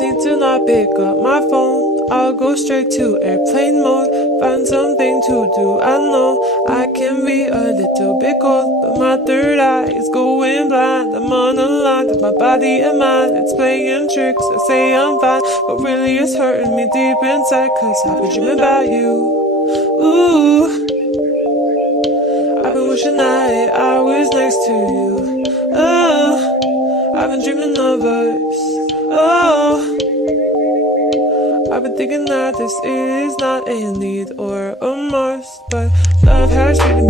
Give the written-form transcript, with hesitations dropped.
need to not pick up my phone. I'll go straight to airplane mode, find something to do. I know I can be a little bit cold, but my third eye is going blind. I'm unaligned with my body and mind. It's playing tricks, I say I'm fine, but really it's hurting me deep inside. Cause I've been dreaming about you. Ooh, I've been wishing that I was next to you. Oh, I've been dreaming of us. Oh, I've been thinking that this is not a need or a must, but love has treated me